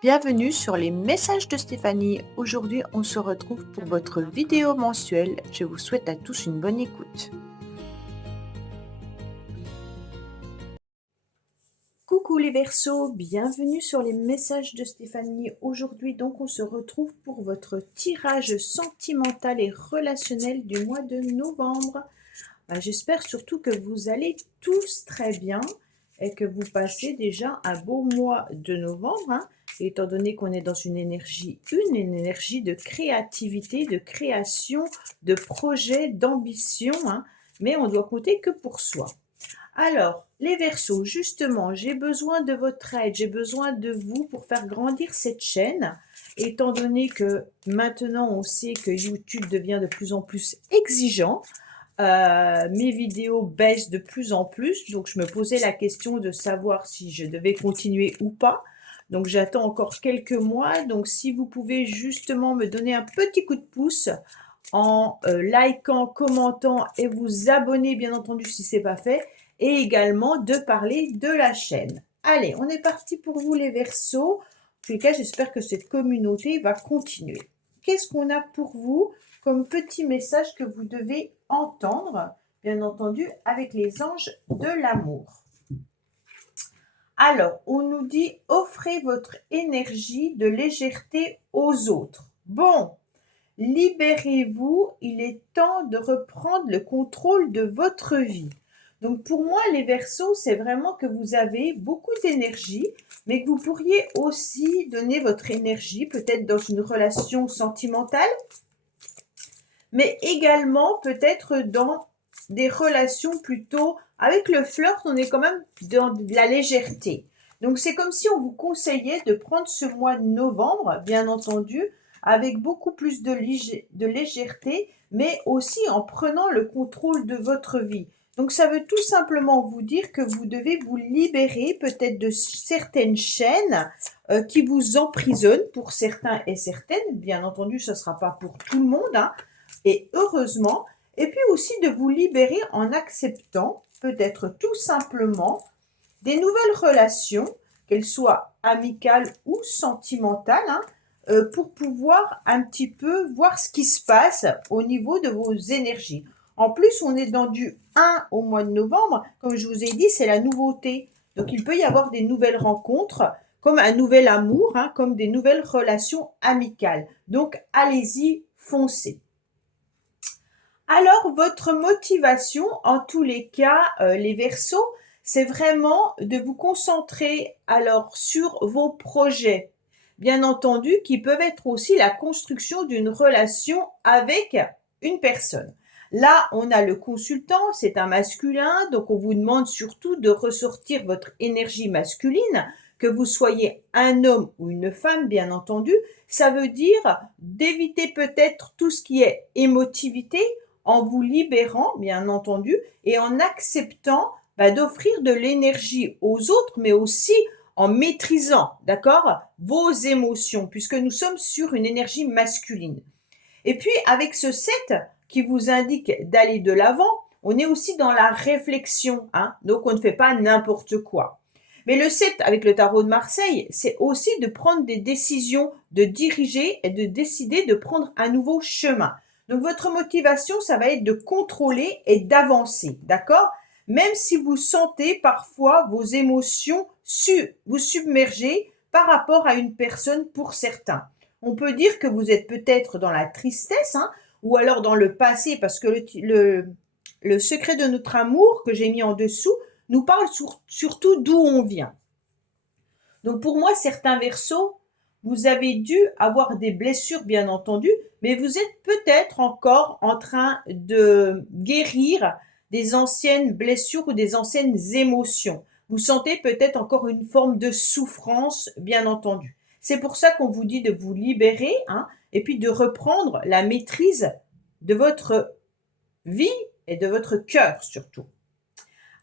Bienvenue sur les messages de Stéphanie. Aujourd'hui, on se retrouve pour votre vidéo mensuelle. Je vous souhaite à tous une bonne écoute. Coucou les Verseaux, bienvenue sur les messages de Stéphanie. Aujourd'hui, donc, on se retrouve pour votre tirage sentimental et relationnel du mois de novembre. J'espère surtout que vous allez tous très bien et que vous passez déjà un beau mois de novembre, étant donné qu'on est dans une énergie de créativité, de création, de projet, d'ambition, mais on doit compter que pour soi. Alors, les Verseaux, justement, j'ai besoin de votre aide, j'ai besoin de vous pour faire grandir cette chaîne, étant donné que maintenant on sait que YouTube devient de plus en plus exigeant. Mes vidéos baissent de plus en plus, donc je me posais la question de savoir si je devais continuer ou pas. Donc j'attends encore quelques mois, donc si vous pouvez justement me donner un petit coup de pouce en likant, commentant et vous abonner bien entendu si ce n'est pas fait, et également de parler de la chaîne. Allez, on est parti pour vous les Verseaux. En tous les cas, j'espère que cette communauté va continuer. Qu'est-ce qu'on a pour vous comme petit message que vous devez entendre, bien entendu, avec les anges de l'amour? Alors, on nous dit « Offrez votre énergie de légèreté aux autres ». Bon, libérez-vous, il est temps de reprendre le contrôle de votre vie. Donc pour moi, les Verseaux, c'est vraiment que vous avez beaucoup d'énergie, mais que vous pourriez aussi donner votre énergie peut-être dans une relation sentimentale, mais également peut-être dans des relations plutôt avec le flirt, on est quand même dans de la légèreté. Donc c'est comme si on vous conseillait de prendre ce mois de novembre, bien entendu, avec beaucoup plus de légèreté, mais aussi en prenant le contrôle de votre vie. Donc ça veut tout simplement vous dire que vous devez vous libérer peut-être de certaines chaînes qui vous emprisonnent pour certains et certaines. Bien entendu, ce ne sera pas pour tout le monde, et heureusement, et puis aussi de vous libérer en acceptant peut-être tout simplement des nouvelles relations, qu'elles soient amicales ou sentimentales, pour pouvoir un petit peu voir ce qui se passe au niveau de vos énergies. En plus, on est dans du 1 au mois de novembre, comme je vous ai dit, c'est la nouveauté. Donc il peut y avoir des nouvelles rencontres, comme un nouvel amour, comme des nouvelles relations amicales. Donc allez-y, foncez. Alors, votre motivation, en tous les cas, les Verseaux, c'est vraiment de vous concentrer alors sur vos projets, bien entendu, qui peuvent être aussi la construction d'une relation avec une personne. Là, on a le consultant, c'est un masculin, donc on vous demande surtout de ressortir votre énergie masculine, que vous soyez un homme ou une femme, bien entendu. Ça veut dire d'éviter peut-être tout ce qui est émotivité, en vous libérant, bien entendu, et en acceptant d'offrir de l'énergie aux autres, mais aussi en maîtrisant, d'accord, vos émotions, puisque nous sommes sur une énergie masculine. Et puis, avec ce 7 qui vous indique d'aller de l'avant, on est aussi dans la réflexion, donc on ne fait pas n'importe quoi. Mais le 7 avec le tarot de Marseille, c'est aussi de prendre des décisions, de diriger et de décider de prendre un nouveau chemin. Donc votre motivation, ça va être de contrôler et d'avancer, d'accord? Même si vous sentez parfois vos émotions vous submerger par rapport à une personne pour certains. On peut dire que vous êtes peut-être dans la tristesse, ou alors dans le passé, parce que le secret de notre amour que j'ai mis en dessous nous parle surtout d'où on vient. Donc pour moi, certains Verseaux, vous avez dû avoir des blessures, bien entendu, mais vous êtes peut-être encore en train de guérir des anciennes blessures ou des anciennes émotions. Vous sentez peut-être encore une forme de souffrance, bien entendu. C'est pour ça qu'on vous dit de vous libérer, et puis de reprendre la maîtrise de votre vie et de votre cœur surtout.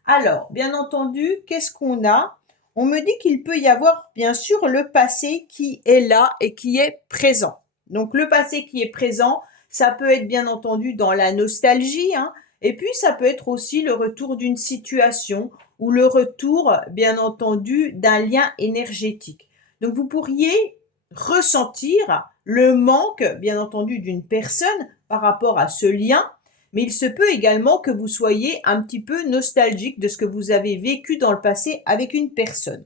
Alors, bien entendu, qu'est-ce qu'on a? On me dit qu'il peut y avoir, bien sûr, le passé qui est là et qui est présent. Donc, le passé qui est présent, ça peut être, bien entendu, dans la nostalgie, et puis ça peut être aussi le retour d'une situation ou le retour, bien entendu, d'un lien énergétique. Donc vous pourriez ressentir le manque, bien entendu, d'une personne par rapport à ce lien, mais il se peut également que vous soyez un petit peu nostalgique de ce que vous avez vécu dans le passé avec une personne.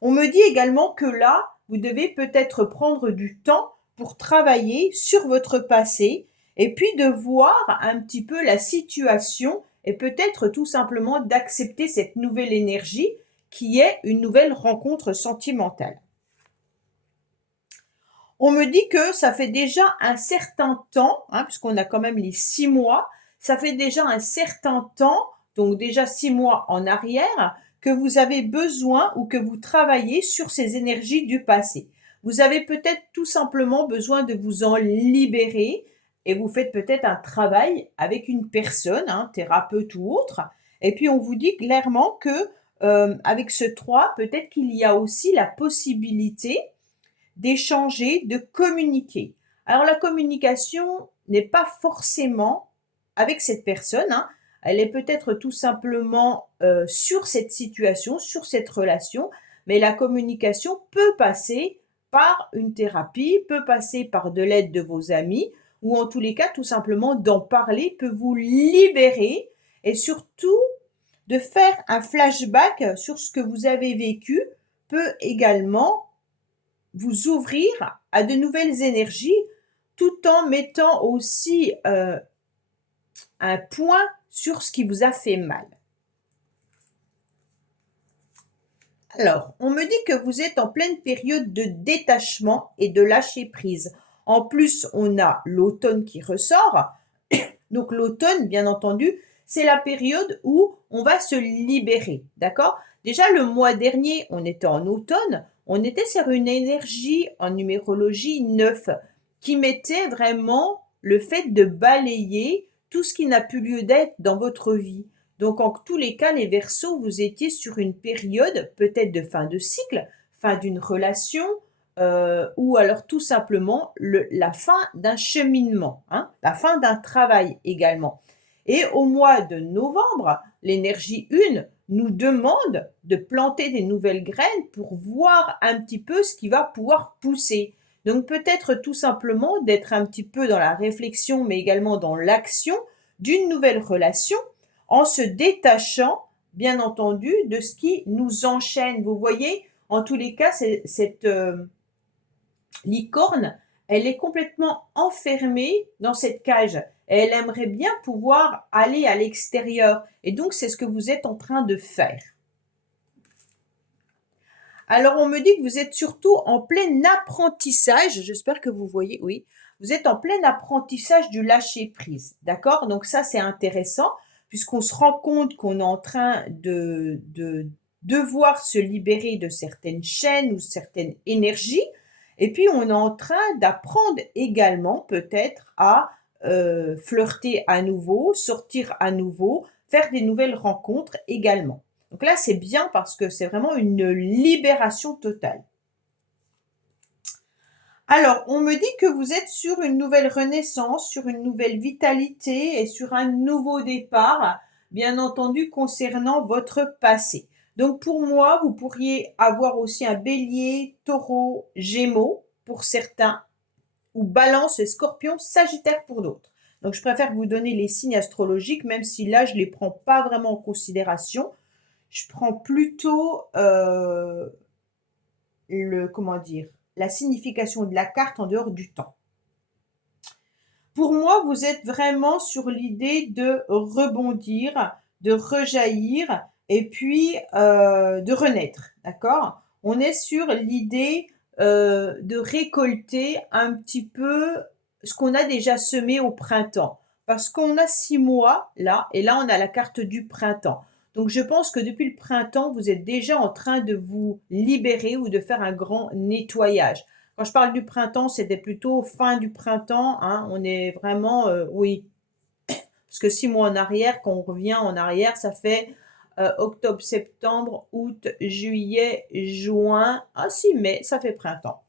On me dit également que là, vous devez peut-être prendre du temps pour travailler sur votre passé et puis de voir un petit peu la situation et peut-être tout simplement d'accepter cette nouvelle énergie qui est une nouvelle rencontre sentimentale. On me dit que ça fait déjà un certain temps, puisqu'on a quand même les 6 mois, ça fait déjà un certain temps, donc déjà 6 mois en arrière, que vous avez besoin ou que vous travaillez sur ces énergies du passé. Vous avez peut-être tout simplement besoin de vous en libérer et vous faites peut-être un travail avec une personne, thérapeute ou autre. Et puis on vous dit clairement que avec ce 3, peut-être qu'il y a aussi la possibilité d'échanger, de communiquer. Alors la communication n'est pas forcément avec cette personne, elle est peut-être tout simplement sur cette situation, sur cette relation, mais la communication peut passer par une thérapie, peut passer par de l'aide de vos amis, ou en tous les cas, tout simplement d'en parler peut vous libérer et surtout de faire un flashback sur ce que vous avez vécu peut également vous ouvrir à de nouvelles énergies tout en mettant aussi un point sur ce qui vous a fait mal. Alors, on me dit que vous êtes en pleine période de détachement et de lâcher prise. En plus, on a l'automne qui ressort. Donc l'automne, bien entendu, c'est la période où on va se libérer, d'accord? Déjà, le mois dernier, on était en automne, on était sur une énergie en numérologie 9 qui mettait vraiment le fait de balayer tout ce qui n'a plus lieu d'être dans votre vie. Donc, en tous les cas, les Verseaux, vous étiez sur une période peut-être de fin de cycle, fin d'une relation, ou alors tout simplement la fin d'un cheminement, la fin d'un travail également. Et au mois de novembre, l'énergie 1 nous demande de planter des nouvelles graines pour voir un petit peu ce qui va pouvoir pousser. Donc peut-être tout simplement d'être un petit peu dans la réflexion, mais également dans l'action d'une nouvelle relation en se détachant, bien entendu, de ce qui nous enchaîne. Vous voyez, en tous les cas, cette licorne, elle est complètement enfermée dans cette cage. Et elle aimerait bien pouvoir aller à l'extérieur. Et donc, c'est ce que vous êtes en train de faire. Alors, on me dit que vous êtes surtout en plein apprentissage. J'espère que vous voyez, oui. Vous êtes en plein apprentissage du lâcher-prise. D'accord? Donc, ça, c'est intéressant puisqu'on se rend compte qu'on est en train de devoir se libérer de certaines chaînes ou certaines énergies. Et puis, on est en train d'apprendre également peut-être à flirter à nouveau, sortir à nouveau, faire des nouvelles rencontres également. Donc là, c'est bien parce que c'est vraiment une libération totale. Alors, on me dit que vous êtes sur une nouvelle renaissance, sur une nouvelle vitalité et sur un nouveau départ, bien entendu, concernant votre passé. Donc, pour moi, vous pourriez avoir aussi un bélier, taureau, gémeaux pour certains, ou balance et scorpion, sagittaire pour d'autres. Donc, je préfère vous donner les signes astrologiques, même si là, je ne les prends pas vraiment en considération. Je prends plutôt la signification de la carte en dehors du temps. Pour moi, vous êtes vraiment sur l'idée de rebondir, de rejaillir et puis de renaître, d'accord? On est sur l'idée de récolter un petit peu ce qu'on a déjà semé au printemps. Parce qu'on a 6 mois là, et là on a la carte du printemps. Donc je pense que depuis le printemps, vous êtes déjà en train de vous libérer ou de faire un grand nettoyage. Quand je parle du printemps, c'était plutôt fin du printemps, on est vraiment, oui, parce que 6 mois en arrière, quand on revient en arrière, ça fait octobre, septembre, août, juillet, juin, si, mai, ça fait printemps.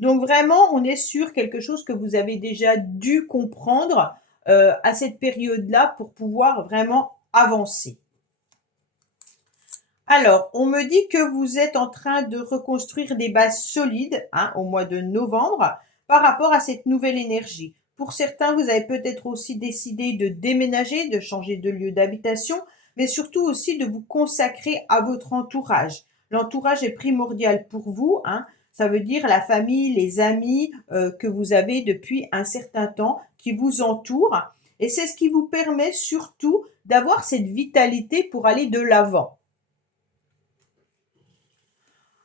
Donc vraiment, on est sur quelque chose que vous avez déjà dû comprendre à cette période-là pour pouvoir vraiment avancer. Alors, on me dit que vous êtes en train de reconstruire des bases solides, hein, au mois de novembre par rapport à cette nouvelle énergie. Pour certains, vous avez peut-être aussi décidé de déménager, de changer de lieu d'habitation, mais surtout aussi de vous consacrer à votre entourage. L'entourage est primordial pour vous, hein. Ça veut dire la famille, les amis que vous avez depuis un certain temps qui vous entourent. Et c'est ce qui vous permet surtout d'avoir cette vitalité pour aller de l'avant.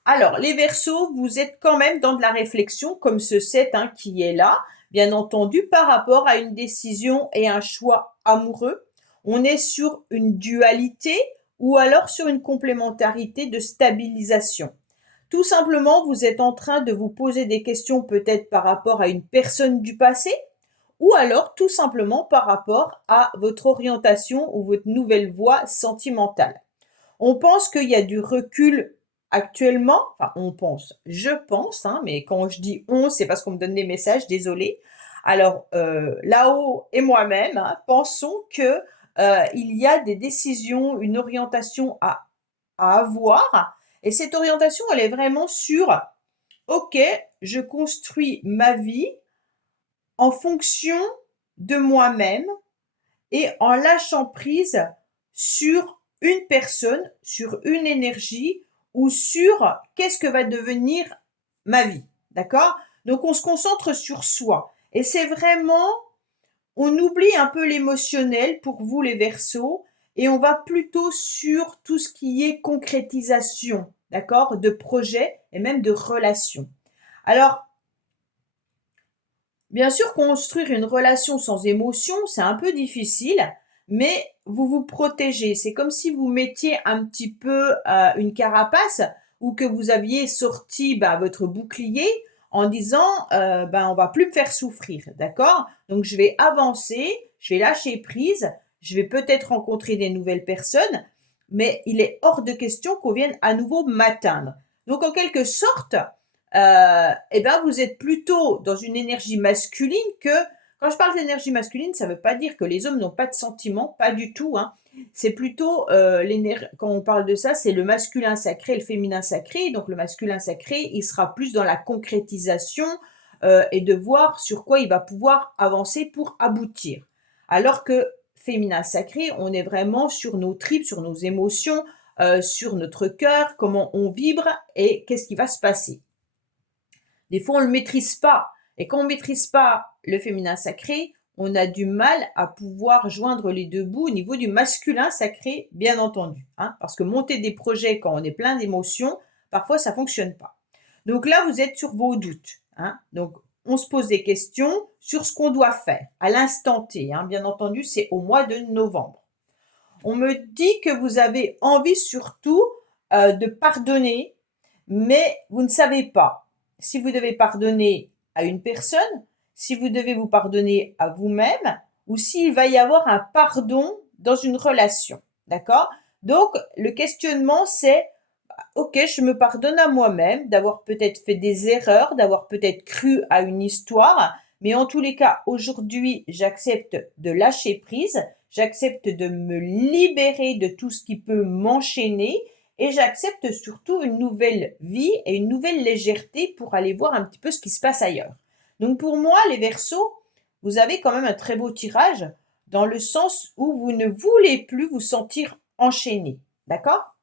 Alors, les Verseaux, vous êtes quand même dans de la réflexion, comme ce 7 hein, qui est là, bien entendu, par rapport à une décision et un choix amoureux. On est sur une dualité ou alors sur une complémentarité de stabilisation. Tout simplement, vous êtes en train de vous poser des questions peut-être par rapport à une personne du passé ou alors tout simplement par rapport à votre orientation ou votre nouvelle voie sentimentale. On pense qu'il y a du recul actuellement, enfin on pense, je pense, hein, mais quand je dis on, c'est parce qu'on me donne des messages, désolé. Alors là-haut et moi-même hein, pensons que il y a des décisions, une orientation à avoir, et cette orientation, elle est vraiment sur, ok, je construis ma vie en fonction de moi-même et en lâchant prise sur une personne, sur une énergie ou sur qu'est-ce que va devenir ma vie. D'accord? Donc on se concentre sur soi. Et c'est vraiment, on oublie un peu l'émotionnel pour vous les Verseaux et on va plutôt sur tout ce qui est concrétisation, d'accord? De projets et même de relations. Alors, bien sûr, construire une relation sans émotion, c'est un peu difficile, mais vous vous protégez. C'est comme si vous mettiez un petit peu une carapace ou que vous aviez sorti votre bouclier en disant on va plus me faire souffrir, d'accord? Donc je vais avancer, je vais lâcher prise, je vais peut-être rencontrer des nouvelles personnes, mais il est hors de question qu'on vienne à nouveau m'atteindre. Donc en quelque sorte, vous êtes plutôt dans une énergie masculine que quand je parle d'énergie masculine, ça ne veut pas dire que les hommes n'ont pas de sentiments, pas du tout, hein. C'est plutôt, quand on parle de ça, c'est le masculin sacré et le féminin sacré. Donc le masculin sacré, il sera plus dans la concrétisation et de voir sur quoi il va pouvoir avancer pour aboutir. Alors que féminin sacré, on est vraiment sur nos tripes, sur nos émotions, sur notre cœur, comment on vibre et qu'est-ce qui va se passer. Des fois, on ne le maîtrise pas. Et quand on ne maîtrise pas le féminin sacré, on a du mal à pouvoir joindre les deux bouts au niveau du masculin sacré, bien entendu. Hein, parce que monter des projets quand on est plein d'émotions, parfois ça ne fonctionne pas. Donc là, vous êtes sur vos doutes. Hein, donc, on se pose des questions sur ce qu'on doit faire à l'instant T. Hein, bien entendu, c'est au mois de novembre. On me dit que vous avez envie surtout de pardonner, mais vous ne savez pas si vous devez pardonner à une personne, si vous devez vous pardonner à vous-même, ou s'il va y avoir un pardon dans une relation. D'accord? Donc, le questionnement, c'est, ok, je me pardonne à moi-même d'avoir peut-être fait des erreurs, d'avoir peut-être cru à une histoire, mais en tous les cas, aujourd'hui, j'accepte de lâcher prise, j'accepte de me libérer de tout ce qui peut m'enchaîner et j'accepte surtout une nouvelle vie et une nouvelle légèreté pour aller voir un petit peu ce qui se passe ailleurs. Donc pour moi, les Verseaux, vous avez quand même un très beau tirage dans le sens où vous ne voulez plus vous sentir enchaîné. D'accord?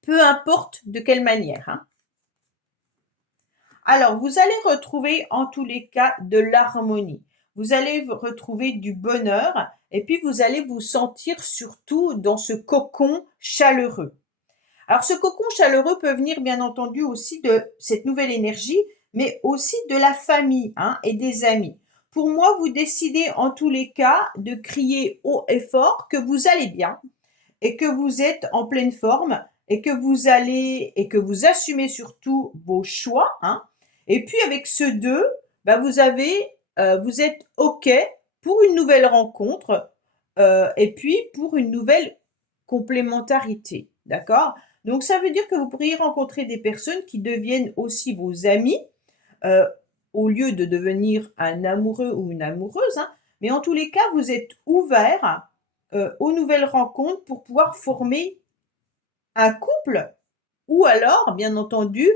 Peu importe de quelle manière. Hein. Alors, vous allez retrouver en tous les cas de l'harmonie. Vous allez retrouver du bonheur et puis vous allez vous sentir surtout dans ce cocon chaleureux. Alors, ce cocon chaleureux peut venir bien entendu aussi de cette nouvelle énergie, mais aussi de la famille hein, et des amis. Pour moi, vous décidez en tous les cas de crier haut et fort que vous allez bien et que vous êtes en pleine forme et que vous allez et que vous assumez surtout vos choix. Hein. Et puis avec ce 2, vous êtes OK pour une nouvelle rencontre et puis pour une nouvelle complémentarité. D'accord? Donc ça veut dire que vous pourriez rencontrer des personnes qui deviennent aussi vos amis euh, au lieu de devenir un amoureux ou une amoureuse. Hein. Mais en tous les cas, vous êtes ouvert aux nouvelles rencontres pour pouvoir former un couple ou alors, bien entendu,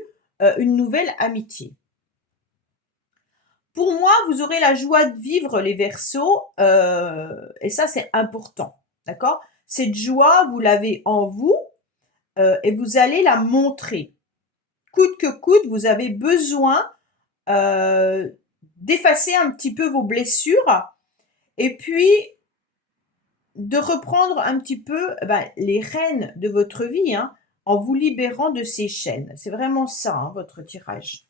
une nouvelle amitié. Pour moi, vous aurez la joie de vivre les Verseaux, et ça, c'est important, d'accord? Cette joie, vous l'avez en vous, et vous allez la montrer. Coûte que coûte, vous avez besoin, d'effacer un petit peu vos blessures et puis de reprendre un petit peu, les rênes de votre vie, hein, en vous libérant de ces chaînes. C'est vraiment ça, hein, votre tirage.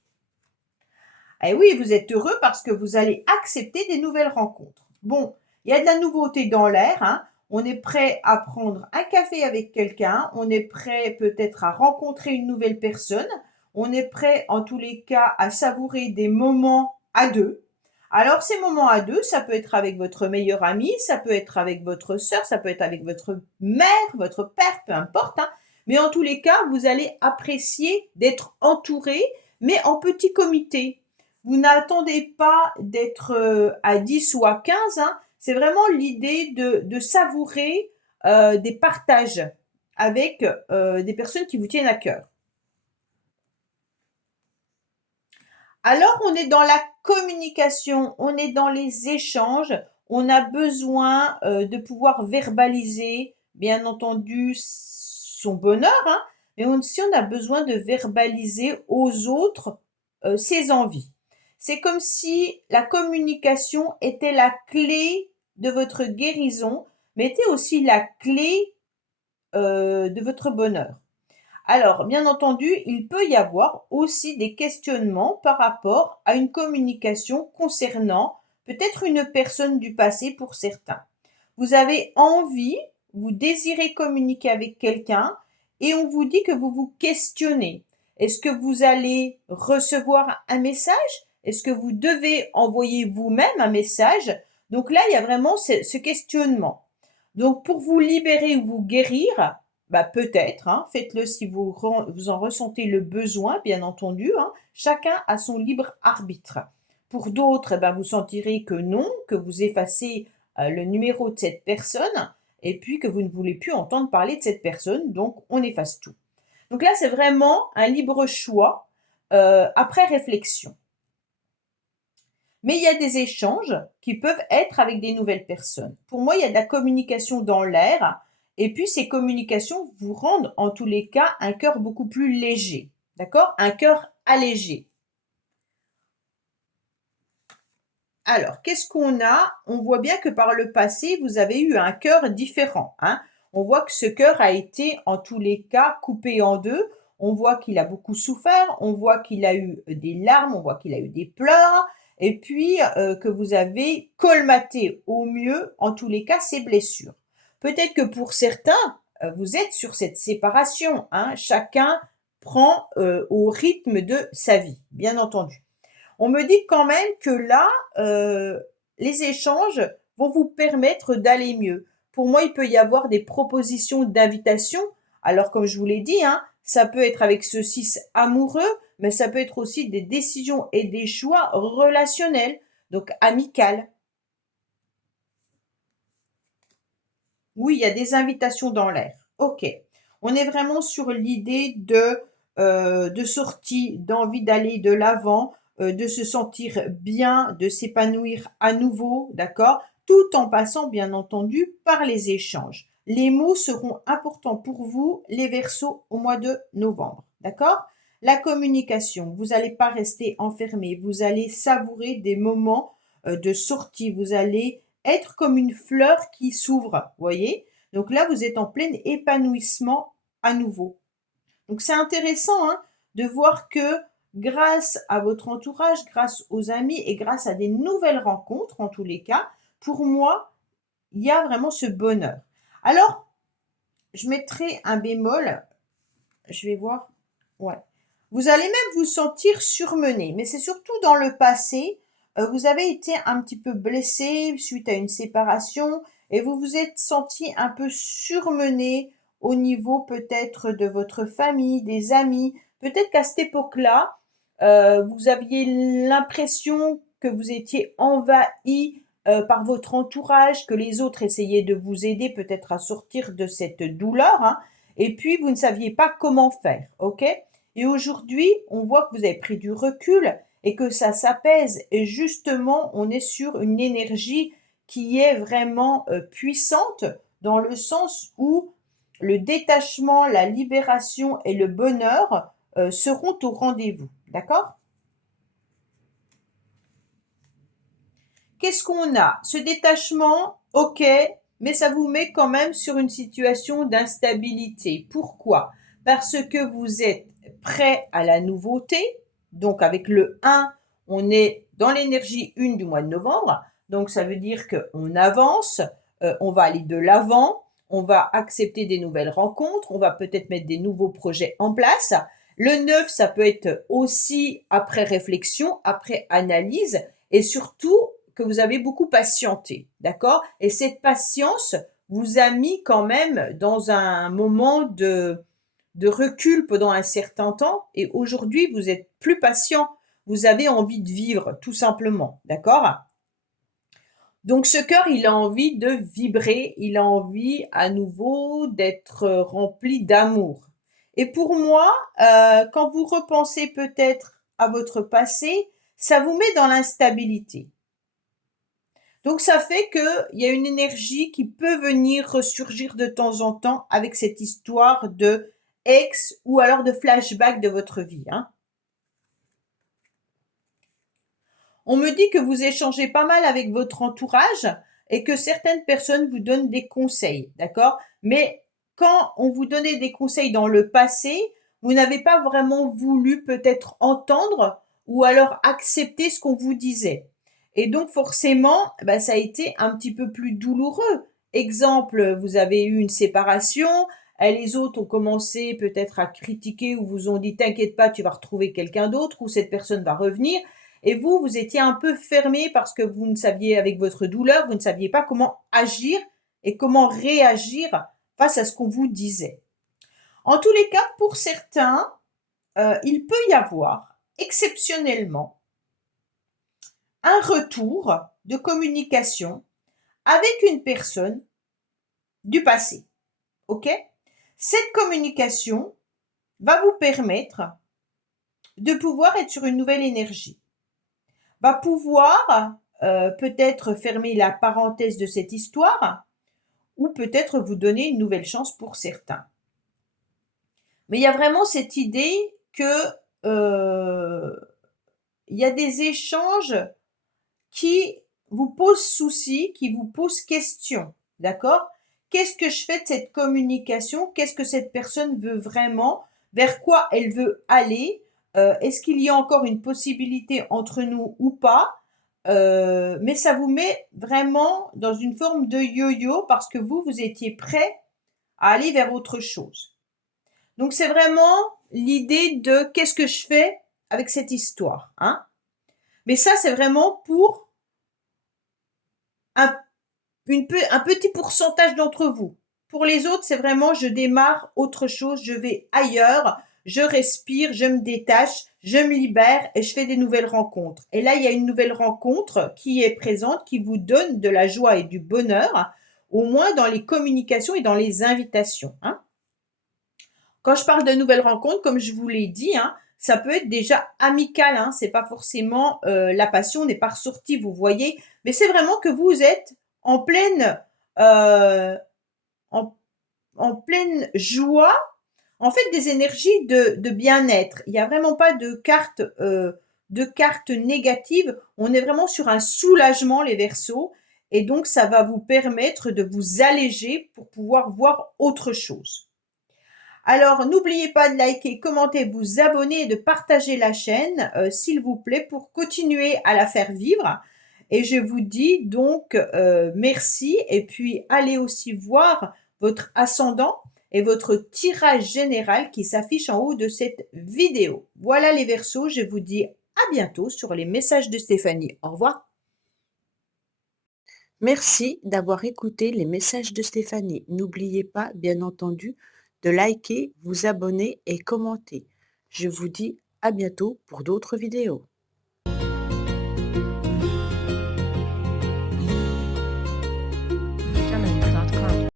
Et oui, vous êtes heureux parce que vous allez accepter des nouvelles rencontres. Bon, il y a de la nouveauté dans l'air, hein. On est prêt à prendre un café avec quelqu'un, on est prêt peut-être à rencontrer une nouvelle personne, on est prêt en tous les cas à savourer des moments à deux. Alors ces moments à deux, ça peut être avec votre meilleur ami, ça peut être avec votre sœur, ça peut être avec votre mère, votre père, peu importe, hein. Mais en tous les cas, vous allez apprécier d'être entouré, mais en petit comité. Vous n'attendez pas d'être à 10 ou à 15, hein. C'est vraiment l'idée de savourer des partages avec des personnes qui vous tiennent à cœur. Alors, on est dans la communication, on est dans les échanges, on a besoin de pouvoir verbaliser, bien entendu, son bonheur, hein, mais aussi on a besoin de verbaliser aux autres ses envies. C'est comme si la communication était la clé de votre guérison, mais était aussi la clé de votre bonheur. Alors, bien entendu, il peut y avoir aussi des questionnements par rapport à une communication concernant peut-être une personne du passé pour certains. Vous avez envie, vous désirez communiquer avec quelqu'un et on vous dit que vous vous questionnez. Est-ce que vous allez recevoir un message? Est-ce que vous devez envoyer vous-même un message? Donc là, il y a vraiment ce questionnement. Donc pour vous libérer ou vous guérir, peut-être, hein, faites-le si vous en ressentez le besoin, bien entendu, hein. Chacun a son libre arbitre. Pour d'autres, vous sentirez que non, que vous effacez le numéro de cette personne et puis que vous ne voulez plus entendre parler de cette personne, donc on efface tout. Donc là, c'est vraiment un libre choix après réflexion. Mais il y a des échanges qui peuvent être avec des nouvelles personnes. Pour moi, il y a de la communication dans l'air. Et puis, ces communications vous rendent, en tous les cas, un cœur beaucoup plus léger. D'accord? Un cœur allégé. Alors, qu'est-ce qu'on a? On voit bien que par le passé, vous avez eu un cœur différent, hein. On voit que ce cœur a été, en tous les cas, coupé en deux. On voit qu'il a beaucoup souffert, on voit qu'il a eu des larmes, on voit qu'il a eu des pleurs, et puis que vous avez colmaté au mieux, en tous les cas, ses blessures. Peut-être que pour certains, vous êtes sur cette séparation, hein. Chacun prend au rythme de sa vie, bien entendu. On me dit quand même que là, les échanges vont vous permettre d'aller mieux. Pour moi, il peut y avoir des propositions d'invitation. Alors comme je vous l'ai dit, hein, ça peut être avec ce 6 amoureux, mais ça peut être aussi des décisions et des choix relationnels, donc amical. Oui, il y a des invitations dans l'air. OK. On est vraiment sur l'idée de sortie, d'envie d'aller de l'avant, de se sentir bien, de s'épanouir à nouveau, d'accord? Tout en passant, bien entendu, par les échanges. Les mots seront importants pour vous, les Verseaux, au mois de novembre, d'accord? La communication, vous n'allez pas rester enfermé, vous allez savourer des moments de sortie, vous allez être comme une fleur qui s'ouvre, voyez? Donc là, vous êtes en plein épanouissement à nouveau. Donc c'est intéressant, hein, de voir que grâce à votre entourage, grâce aux amis et grâce à des nouvelles rencontres, en tous les cas, pour moi, il y a vraiment ce bonheur. Alors, je mettrai un bémol, je vais voir. Ouais. Vous allez même vous sentir surmené, mais c'est surtout dans le passé, vous avez été un petit peu blessé suite à une séparation et vous vous êtes senti un peu surmené au niveau peut-être de votre famille, des amis. Peut-être qu'à cette époque-là, vous aviez l'impression que vous étiez envahi par votre entourage, que les autres essayaient de vous aider peut-être à sortir de cette douleur, hein. et puis vous ne saviez pas comment faire, ok? Et aujourd'hui, on voit que vous avez pris du recul et que ça s'apaise. Et justement, on est sur une énergie qui est vraiment puissante dans le sens où le détachement, la libération et le bonheur seront au rendez-vous. D'accord? Qu'est-ce qu'on a? Ce détachement, ok, mais ça vous met quand même sur une situation d'instabilité. Pourquoi? Parce que vous êtes prêt à la nouveauté. Donc avec le 1, on est dans l'énergie 1 du mois de novembre. Donc ça veut dire qu'on avance, on va aller de l'avant, on va accepter des nouvelles rencontres, on va peut-être mettre des nouveaux projets en place. Le 9, ça peut être aussi après réflexion, après analyse et surtout que vous avez beaucoup patienté, d'accord? Et cette patience vous a mis quand même dans un moment de recul pendant un certain temps et aujourd'hui vous êtes plus patient, vous avez envie de vivre tout simplement, d'accord? Donc ce cœur, il a envie de vibrer, il a envie à nouveau d'être rempli d'amour. Et pour moi, quand vous repensez peut-être à votre passé, ça vous met dans l'instabilité. Donc ça fait qu'il y a une énergie qui peut venir ressurgir de temps en temps avec cette histoire de ex ou alors de flashback de votre vie, hein. On me dit que vous échangez pas mal avec votre entourage et que certaines personnes vous donnent des conseils, d'accord? Mais quand on vous donnait des conseils dans le passé, vous n'avez pas vraiment voulu peut-être entendre ou alors accepter ce qu'on vous disait. Et donc forcément, bah, ça a été un petit peu plus douloureux. Exemple, vous avez eu une séparation, les autres ont commencé peut-être à critiquer ou vous ont dit t'inquiète pas, tu vas retrouver quelqu'un d'autre ou cette personne va revenir. Et vous, vous étiez un peu fermé parce que vous ne saviez, avec votre douleur, vous ne saviez pas comment agir et comment réagir face à ce qu'on vous disait. En tous les cas, pour certains, il peut y avoir exceptionnellement un retour de communication avec une personne du passé. OK? Cette communication va vous permettre de pouvoir être sur une nouvelle énergie. Va pouvoir peut-être fermer la parenthèse de cette histoire ou peut-être vous donner une nouvelle chance pour certains. Mais il y a vraiment cette idée que il y a des échanges qui vous posent souci, qui vous posent question, d'accord? Qu'est-ce que je fais de cette communication? Qu'est-ce que cette personne veut vraiment? Vers quoi elle veut aller? Est-ce qu'il y a encore une possibilité entre nous ou pas? Mais ça vous met vraiment dans une forme de yo-yo parce que vous étiez prêt à aller vers autre chose. Donc c'est vraiment l'idée de qu'est-ce que je fais avec cette histoire, hein? Mais ça, c'est vraiment pour un, un petit pourcentage d'entre vous. Pour les autres, c'est vraiment je démarre autre chose, je vais ailleurs, je respire, je me détache, je me libère et je fais des nouvelles rencontres. Et là, il y a une nouvelle rencontre qui est présente, qui vous donne de la joie et du bonheur, au moins dans les communications et dans les invitations, hein. Quand je parle de nouvelles rencontres, comme je vous l'ai dit, hein, ça peut être déjà amical, hein, c'est pas forcément la passion n'est pas ressortie, vous voyez, mais c'est vraiment que vous êtes en pleine euh, en, en pleine joie, en fait des énergies de bien-être. Il n'y a vraiment pas de carte négative. On est vraiment sur un soulagement les Verseaux, et donc ça va vous permettre de vous alléger pour pouvoir voir autre chose. Alors, n'oubliez pas de liker, commenter, vous abonner et de partager la chaîne, s'il vous plaît, pour continuer à la faire vivre. Et je vous dis donc merci et puis allez aussi voir votre ascendant et votre tirage général qui s'affiche en haut de cette vidéo. Voilà les Verseaux, je vous dis à bientôt sur les messages de Stéphanie. Au revoir. Merci d'avoir écouté les messages de Stéphanie. N'oubliez pas, bien entendu, de liker, vous abonner et commenter. Je vous dis à bientôt pour d'autres vidéos.